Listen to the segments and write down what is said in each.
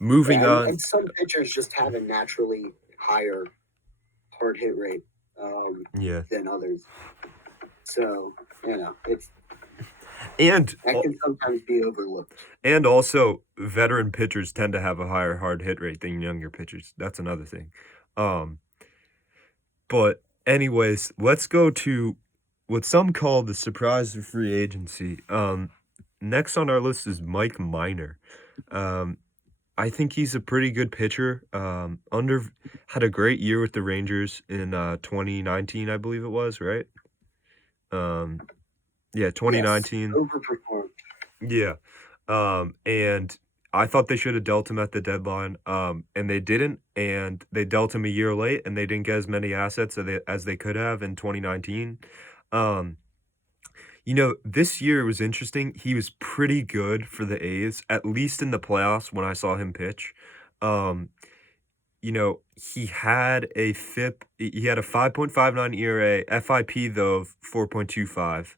Moving Yeah, and, on. and some pitchers just have a naturally higher hard hit rate Yeah. than others. So, it's And that can sometimes be overlooked. and also veteran pitchers tend to have a higher hard hit rate than younger pitchers. That's another thing. Um, but anyways, let's go to what some call the surprise of free agency. Next on our list is Mike Minor. Um, I think he's a pretty good pitcher. Had a great year with the Rangers in 2019, I believe it was, right? Um, yeah, Yes, 2019. overperformed. Yeah. And I thought they should have dealt him at the deadline. And they didn't, and they dealt him a year late, and they didn't get as many assets as they could have in 2019. Um, this year was interesting. He was pretty good for the A's, at least in the playoffs when I saw him pitch. Um, he had a he had a 5.59 ERA, FIP though of 4.25.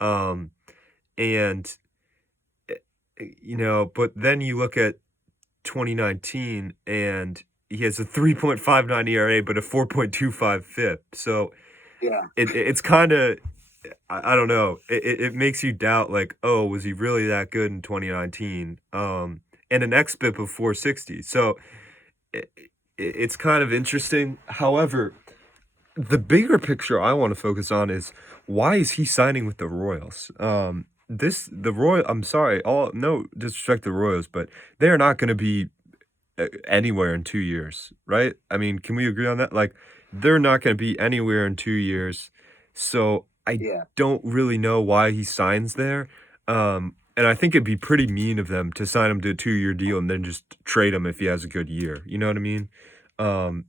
Um, and but then you look at 2019 and he has a 3.59 ERA but a 4.25 FIP. So Yeah, it's kind of I don't know. It makes you doubt like, oh, was he really that good in 2019? And an xBIP of 460. So it, it's kind of interesting. However, the bigger picture I want to focus on is why is he signing with the Royals? The Royal. I'm sorry. All no disrespect to the Royals, but they are not going to be anywhere in 2 years, right? I mean, can we agree on that? Like, they're not going to be anywhere in 2 years. So I yeah, don't really know why he signs there. And I think it'd be pretty mean of them to sign him to a 2 year deal and then just trade him if he has a good year. You know what I mean? Um,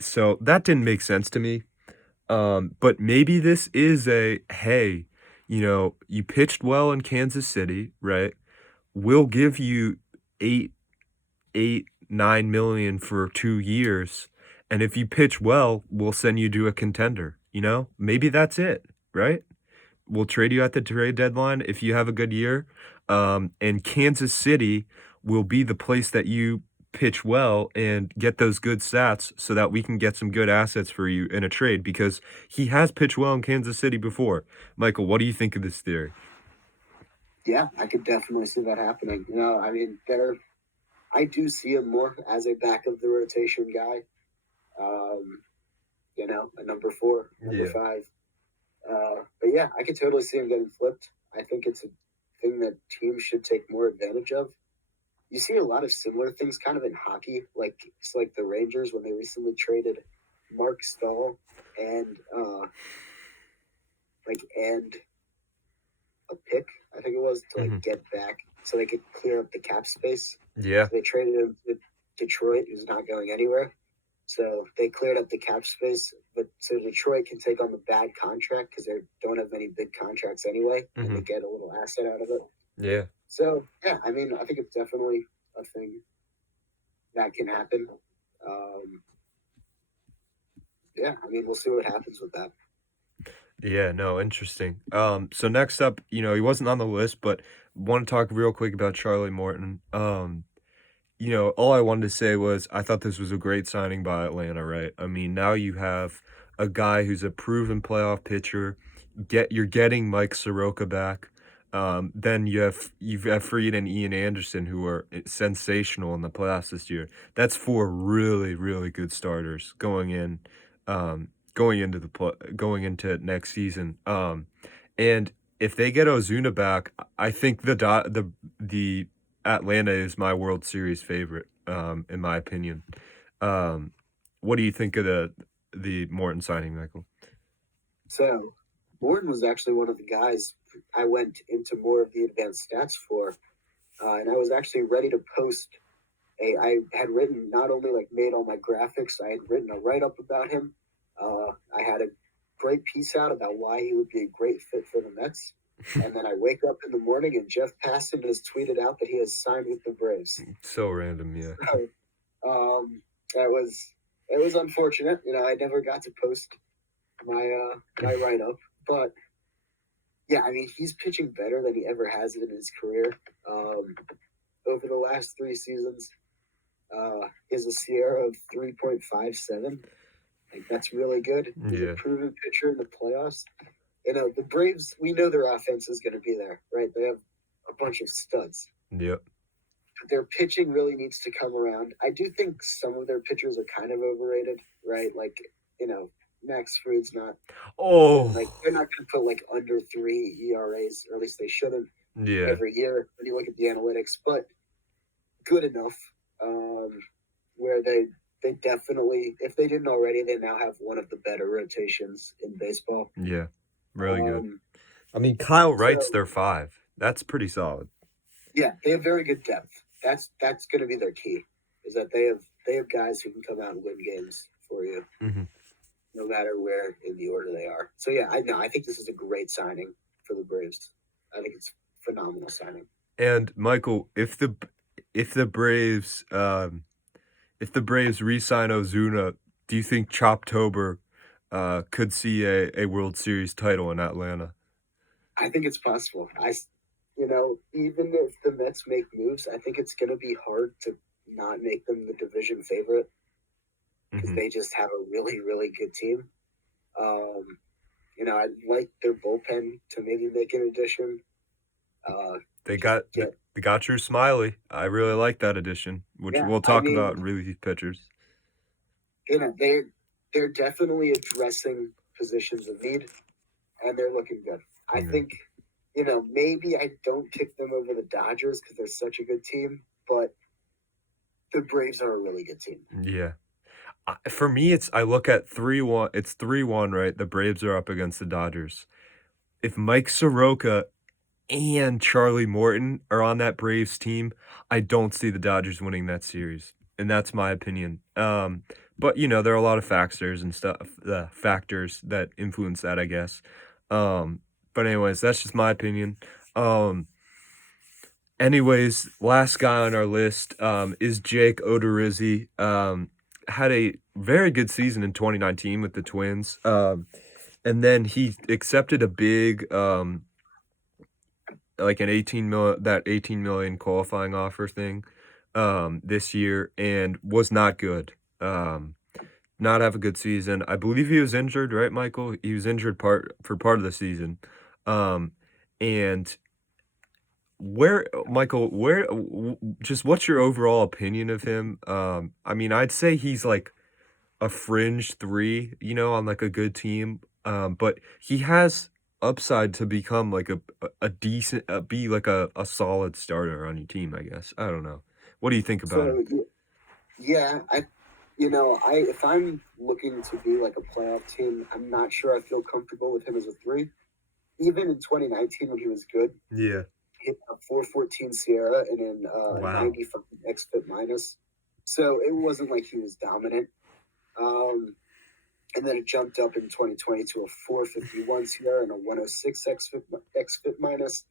so that didn't make sense to me. But maybe this is a hey, you pitched well in Kansas City, right? We'll give you eight, 9 million for 2 years, and if you pitch well, we'll send you to a contender. Maybe that's it, right? We'll trade you at the trade deadline if you have a good year. And Kansas City will be the place that you pitch well and get those good stats so that we can get some good assets for you in a trade because he has pitched well in Kansas City before. Michael, what do you think of this theory? yeah. I could definitely see that happening. I mean, I do see him more as a back of the rotation guy. Um, a number four, number Yeah. five. But yeah, I could totally see him getting flipped. I think it's a thing that teams should take more advantage of. You see a lot of similar things kind of in hockey, like it's like the Rangers when they recently traded Mark Stahl and and a pick, I think it was, to Hmm. get back so they could clear up the cap space. Yeah. So they traded him to Detroit, who's not going anywhere. So they cleared up the cap space, but so Detroit can take on the bad contract because they don't have any big contracts anyway, and Hmm. they get a little asset out of it. Yeah. So yeah, I mean, I think it's definitely a thing that can happen. Um, yeah, I mean, we'll see what happens with that. Yeah, no, interesting. So next up, he wasn't on the list, but want to talk real quick about Charlie Morton. All I wanted to say was I thought this was a great signing by Atlanta, right? I mean, now you have a guy who's a proven playoff pitcher. You're getting Mike Soroka back. Then you've Freed and Ian Anderson who are sensational in the playoffs this year. That's four really, really good starters going into next season. And if they get Ozuna back, I think the Atlanta is my World Series favorite, in my opinion. Um, what do you think of the Morton signing, Michael? So Morton was actually one of the guys I went into more of the advanced stats for, and I was actually ready to post I had written not only like made all my graphics, I had written a write up about him. I had a great piece out about why he would be a great fit for the Mets. And then I wake up in the morning and Jeff Passan has tweeted out that he has signed with the Braves. So random, yeah. So that was it was unfortunate. I never got to post my write up, but yeah, I mean he's pitching better than he ever has in his career. Over the last 3 seasons, is a Sierra of 3.57. Like that's really good. He's a Yeah. proven pitcher in the playoffs. The Braves, we know their offense is going to be there, right? They have a bunch of studs. Yep. But their pitching really needs to come around. I do think some of their pitchers are kind of overrated, right? Like, Max Fried's not, like, Oh. they're not going to put like under 3 ERAs, or at least they shouldn't Yeah. every year when you look at the analytics, but good enough where they definitely, if they didn't already, they now have one of the better rotations in baseball. Yeah. Really good. Um, I mean, Kyle Wright's so their 5. That's pretty solid. yeah, they have very good depth. That's going to be their key, is that they have guys who can come out and win games for you, Mhm. no matter where in the order they are. So yeah, I think this is a great signing for the Braves. I think it's phenomenal signing. And Michael, if the Braves re-sign Ozuna, do you think Choptober could see a World Series title in Atlanta? I think it's possible. Even if the Mets make moves, I think it's going to be hard to not make them the division favorite because Mhm. they just have a really, really good team. Um, I'd like their bullpen to maybe make an addition. They Just got get, they got Drew Smiley. I really like that addition, which yeah. we'll I talk about in mean, relief pitchers. they're definitely addressing positions of need, and they're looking good. I Yeah. think, maybe I don't kick them over the Dodgers because they're such a good team, but the Braves are a really good team. Yeah. For me, I look at 3-1. It's 3-1, right? The Braves are up against the Dodgers. If Mike Soroka and Charlie Morton are on that Braves team, I don't see the Dodgers winning that series, and that's my opinion. But there are a lot of factors and stuff, factors that influence that, I guess. But anyways, that's just my opinion. Um, Anyways, last guy on our list is Jake Odorizzi. Had a very good season in 2019 with the Twins. And then he accepted a big like an 18 million qualifying offer thing this year, and was not good. Not have a good season. I believe he was injured, right, Michael? He was injured for part of the season. And just what's your overall opinion of him? I mean, I'd say he's like a fringe 3, on like a good team. But he has upside to become like a decent, be like a solid starter on your team, I guess. I don't know. What do you think about him? So yeah, I if I'm looking to be like a playoff team, I'm not sure I feel comfortable with him as a 3. Even in 2019 when he was good, Yeah. he hit a 414 Sierra and then a Wow. 95 xFIP minus. So it wasn't like he was dominant. Um, and then it jumped up in 2020 to a 451 Sierra and a 106 xFIP minus.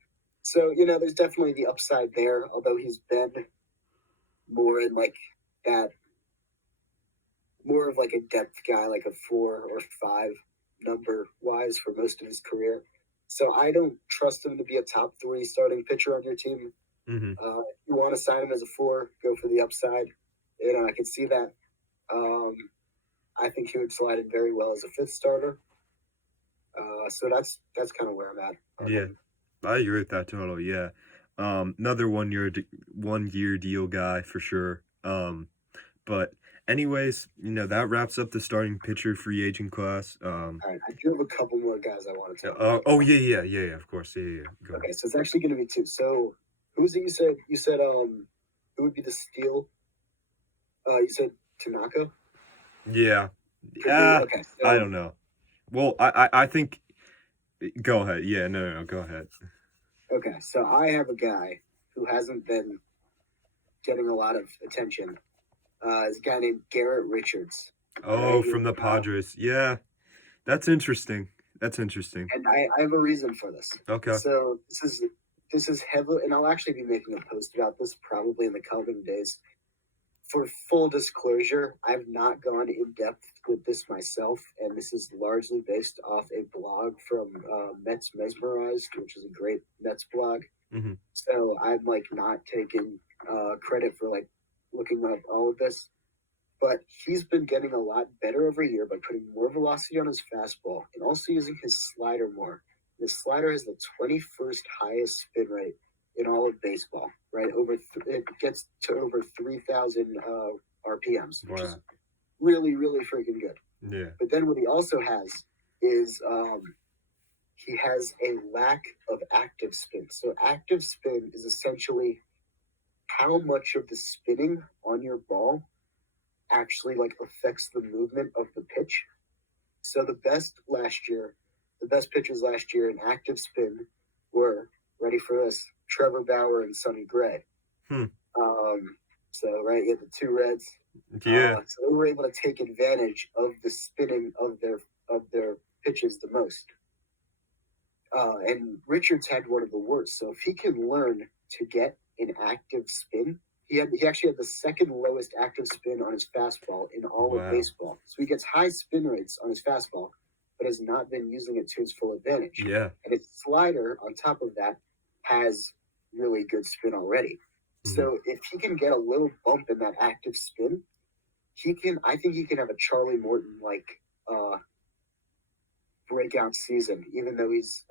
So there's definitely the upside there. Although he's been more in like that, more of like a depth guy, like a 4 or 5 number wise for most of his career. So I don't trust him to be a top 3 starting pitcher on your team. Hmm. If you want to sign him as a 4, go for the upside. I can see that. Um, I think he would slide in very well as a 5th starter. So that's kind of where I'm at on Yeah, him. I agree with that totally. Yeah. Another 1 year deal guy for sure. But anyways, that wraps up the starting pitcher free agent class. All right, I do have a couple more guys I want to talk Oh, about. oh yeah, of course. Yeah. Go ahead. Okay, so it's actually going to be 2. So who was it you said? You said who would be the steal? You said Tanaka. Yeah. Could be okay. I So don't know. Well, I think go ahead. Yeah, no, go ahead. okay, so I have a guy who hasn't been getting a lot of attention. Is a guy named Garrett Richards. All Oh, right, from the Padres. Yeah, that's interesting. That's interesting. and I have a reason for this. Okay. So this is heavily, and I'll actually be making a post about this probably in the coming days. For full disclosure, I've not gone in depth with this myself, and this is largely based off a blog from Mets Mesmerized, which is a great Mets blog. Hmm. So I'm like not taking credit for like looking looking up all of this, but he's been getting a lot better every year by putting more velocity on his fastball and also using his slider more. His slider has the 21st highest spin rate in all of baseball, right? It gets to over 3,000 RPMs, which is Wow. really, really freaking good. Yeah. But then what he also has is he has a lack of active spin. So active spin is essentially how much of the spinning on your ball actually like affects the movement of the pitch. So the best pitchers last year in active spin were, ready for this, Trevor Bauer and Sonny Gray. Hmm. So right, you had the two Reds. Yeah. So they were able to take advantage of the spinning of their pitches the most. And Richards had one of the worst. So if he can learn to get an active spin, he actually had the second lowest active spin on his fastball in all of Wow. baseball. So he gets high spin rates on his fastball, but has not been using it to his full advantage. Yeah. And his slider, on top of that, has really good spin already. Mhm. So if he can get a little bump in that active spin, I think he can have a Charlie Morton like breakout season, even though he's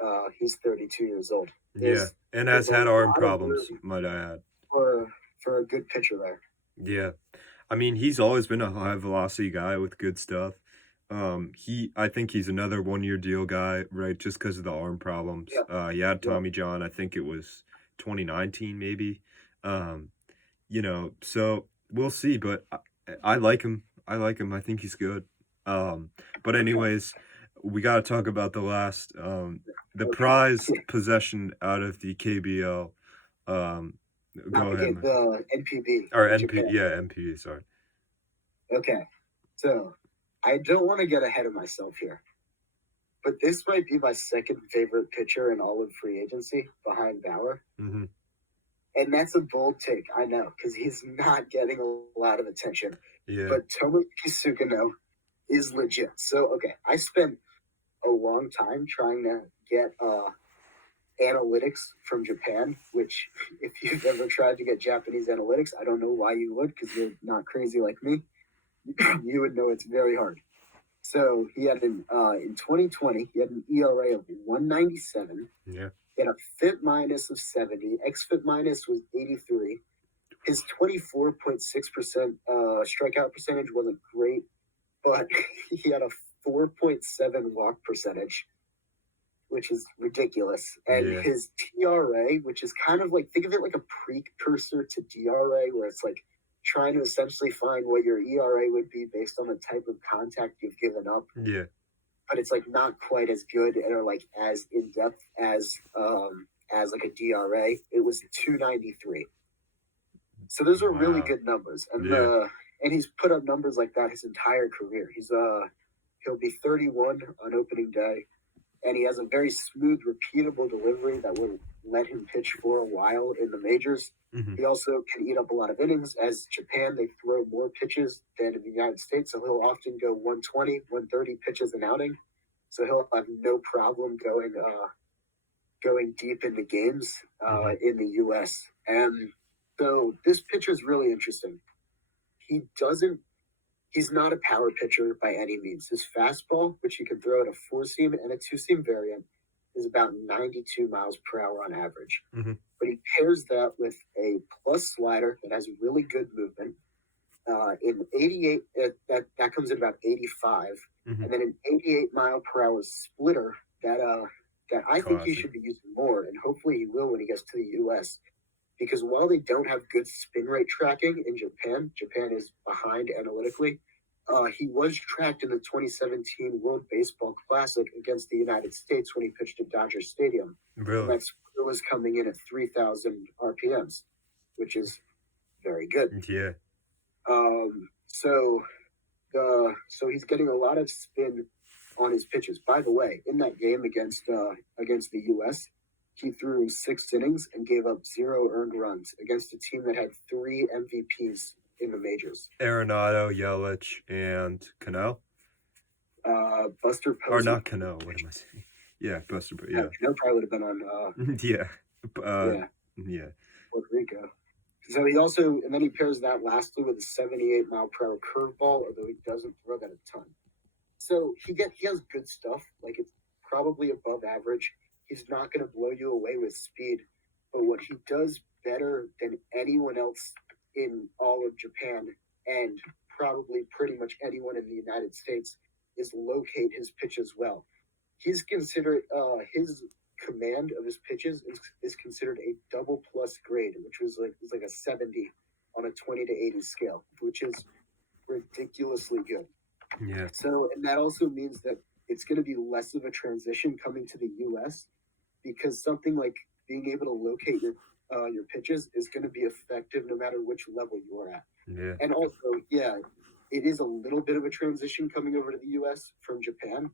32 years old. Yeah. And has there's a had arm lot of problems, room might I add. for a good pitcher there. Yeah. I mean, he's always been a high velocity guy with good stuff. I think he's another 1-year deal guy, right? Just because of the arm problems. Yeah. He had Tommy John, I think it was 2019 maybe. So we'll see, but I like him. I like him. I think he's good. But anyways, we got to talk about the last, the Okay. prize possession out of the KBL. Go ahead, man. The NPB. Or in NP, Japan. yeah, NPB, sorry. Okay. So I don't want to get ahead of myself here, but this might be my second favorite pitcher in all of free agency behind Bauer. Mm-hmm. And that's a bold take, I know, because he's not getting a lot of attention. Yeah. But Tomoki Sugano is legit. So, okay, I spent a long time trying to get analytics from Japan, which if you've ever tried to get Japanese analytics, I don't know why you would, because you're not crazy like me. You would know it's very hard. So he had in 2020, he had an ERA of 197. Yeah. He had a FIP minus of 70. XFIP minus was 83. His 24.6% strikeout percentage wasn't great, but he had a 4.7 walk percentage, which is ridiculous. And Yeah. his TRA, which is kind of like, think of it like a precursor to DRA, where it's like trying to essentially find what your ERA would be based on the type of contact you've given up. Yeah. But it's like not quite as good or like as in depth as like a DRA. It was 293. So those are really Wow. good numbers. And Yeah. and he's put up numbers like that his entire career. He'll be 31 on opening day, and he has a very smooth, repeatable delivery that will let him pitch for a while in the majors. Mm-hmm. He also can eat up a lot of innings. As Japan, they throw more pitches than in the United States, so he'll often go 120, 130 pitches an outing. So he'll have no problem going deep into games in the U.S. And so this pitcher is really interesting. He's not a power pitcher by any means. His fastball, which he can throw at a 4-seam and a 2-seam variant, is about 92 miles per hour on average. Mm-hmm. But he pairs that with a plus slider that has really good movement. In 88, that comes at about 85, Mm-hmm. and then an 88 mile per hour splitter that I think he Classic. should be using more, and hopefully he will when he gets to the U.S. Because while they don't have good spin rate tracking in Japan is behind analytically. He was tracked in the 2017 World Baseball Classic against the United States when he pitched at Dodger Stadium. And Really? that splitter was coming in at 3,000 RPMs, which is very good. Yeah. So he's getting a lot of spin on his pitches. By the way, in that game against the U.S., he threw 6 innings and gave up 0 earned runs against a team that had 3 MVPs in the majors. Arenado, Yelich, and Cano? Buster Posey. Or not Cano, what am I saying? Yeah, Buster, yeah. Cano probably would have been on Yeah. yeah, Yeah. Puerto Rico. So he also, and then he pairs that lastly with a 78-mile-per-hour curveball, although he doesn't throw that a ton. So he has good stuff. Like it's probably above average. He's not going to blow you away with speed, but what he does better than anyone else in all of Japan and probably pretty much anyone in the United States is locate his pitches well. He's considered his command of his pitches is considered a double plus grade, which was like a 70 on a 20 to 80 scale, which is ridiculously good. Yeah. So, and that also means that it's going to be less of a transition coming to the U.S. because something like being able to locate your pitches is going to be effective no matter which level you're at. Yeah. And also, yeah, it is a little bit of a transition coming over to the U.S. from Japan,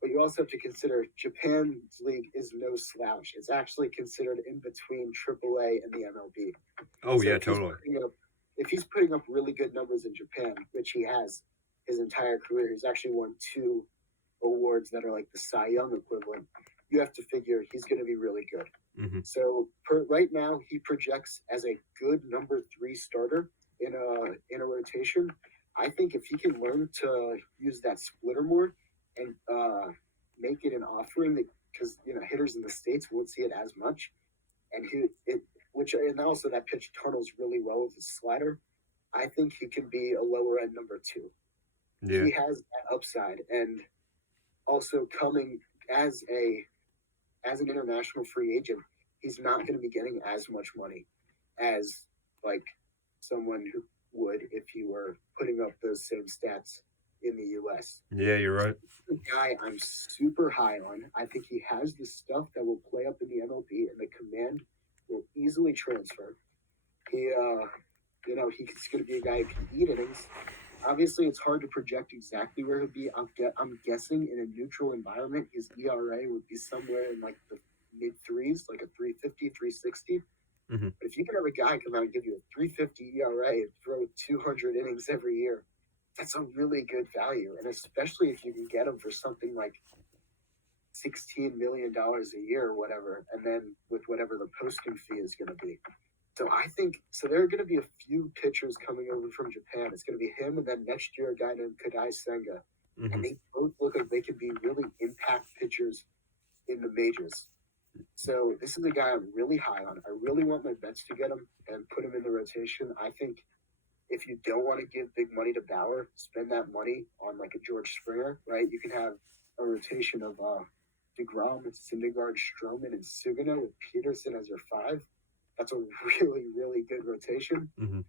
but you also have to consider Japan's league is no slouch. It's actually considered in between AAA and the MLB. Oh So yeah, if he's totally. if he's putting up really good numbers in Japan, which he has his entire career, he's actually won 2 awards that are like the Cy Young equivalent. You have to figure he's going to be really good. Hmm. So right now, he projects as a good number 3 starter in a rotation. I think if he can learn to use that splitter more and make it an offering that because hitters in the states won't see it as much, and and also that pitch tunnels really well with his slider. I think he can be a lower end number 2. Yeah. He has that upside, and also coming as an international free agent, he's not going to be getting as much money as like someone who would if he were putting up those same stats in the U.S. Yeah, you're right. The guy I'm super high on. I think he has the stuff that will play up in the MLB, and the command will easily transfer. He's going to be a guy who can eat innings. Obviously, it's hard to project exactly where he'll be. I'm guessing in a neutral environment, his ERA would be somewhere in like the mid threes, like a 350, 360. Mm-hmm. But if you can have a guy come out and give you a 350 ERA and throw 200 innings every year, that's a really good value. And especially if you can get him for something like $16 million a year or whatever, and then with whatever the posting fee is going to be. So I think there are going to be a few pitchers coming over from Japan. It's going to be him, and then next year a guy named Kadai Senga, and they both look like they could be really impact pitchers in the majors. So this is a guy I'm really high on. I really want my Mets to get him and put him in the rotation. I think if you don't want to give big money to Bauer, spend that money on like a George Springer, right? You can have a rotation of DeGrom, Syndergaard, Stroman, and Sugano with Peterson as your 5. That's a really, really good rotation. Mm-hmm.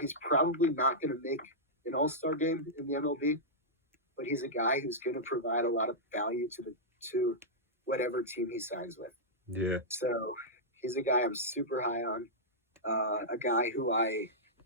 He's probably not going to make an all-star game in the MLB, but he's a guy who's going to provide a lot of value to whatever team he signs with. Yeah. So he's a guy I'm super high on. A guy who I